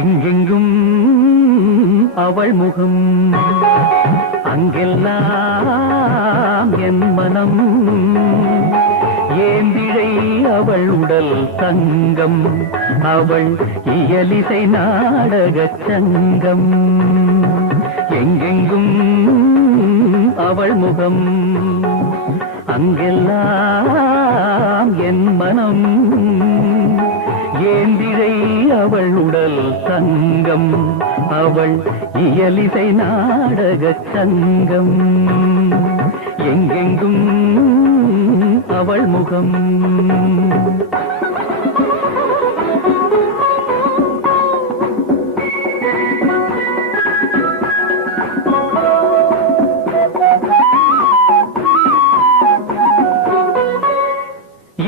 எங்கெங்கும் அவள் முகம், அங்கெல்லாம் என் மனம். ஏந்திழை அவள் உடல் தங்கம், அவள் இயலிசை நாடகச் சங்கம். எங்கெங்கும் அவள் முகம், அங்கெல்லாம் என் மனம். ஏந்திழை அவள் உடல் தங்கம், அவள் இயலிசை நாடகச் சங்கம். எங்கெங்கும் அவள் முகம்.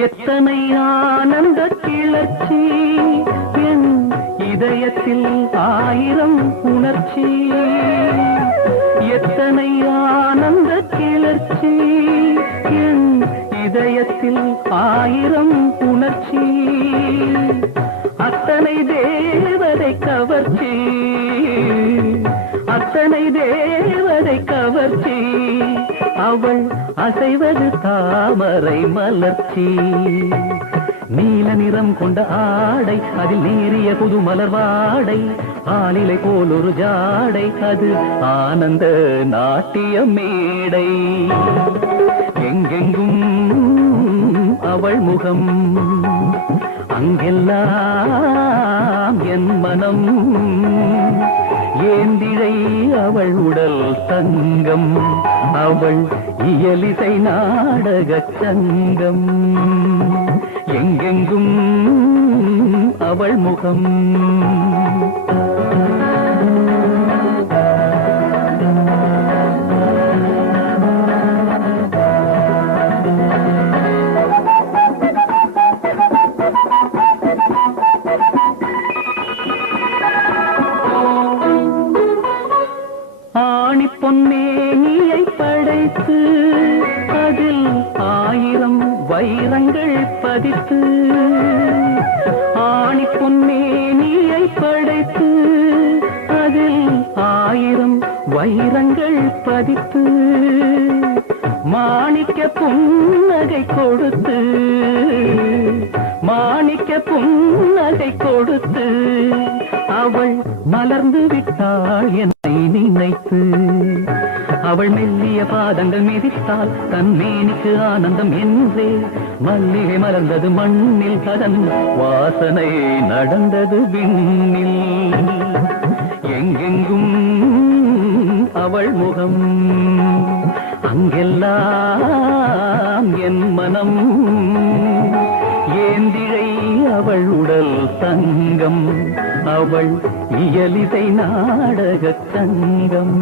எத்தனை ஆனந்த கிளர்ச்சி என் இதயத்தில், ஆயிரம் உணர்ச்சி. எத்தனை ஆனந்த கிளர்ச்சி என் இதயத்தில், ஆயிரம் உணர்ச்சி. அத்தனை தேவதை கவர்ச்சி, அத்தனை தேவதை கவர்ச்சி. அவள் அசைவது தாமரை மலர்ச்சி. நீல நிறம் கொண்ட ஆடை, அதில் நீரிய புது மலர் வாடை. ஆளிலை போல் ஒரு ஜாடை, அது ஆனந்த நாட்டிய மேடை. எங்கெங்கும் அவள் முகம், அங்கெல்லாம் என் மனம். ஏந்திழை அவள் உடல் தங்கம், அவள் இயலிசை நாடகச் சங்கம். எங்கெங்கும் அவள் முகம். ஆணி பொன்னேனியை படைத்து, அதில் ஆயிரம் வைரங்கள் பதித்து. ஆணி பொன்னேனியை படைத்து, அதில் ஆயிரம் வைரங்கள் பதித்து. மாணிக்க புன்னகை கொடுத்து, மாணிக்க புன்னகை கொடுத்து. அவள் மலர்ந்து விட்டாள் என்னை நினைத்து. அவள் மெல்லிய பாதங்கள் மிதித்தால் தன் மேனிக்கு ஆனந்தம் என்றே. மல்லிகை மலர்ந்தது மண்ணில், அதன் வாசனை நடந்தது விண்ணில். எங்கெங்கும் அவள் முகம், அங்கெல்லாம் என் மனம். ஏந்திழை அவள் உடல் தங்கம், அவள் இயலிசை நாடகச் சங்கம்.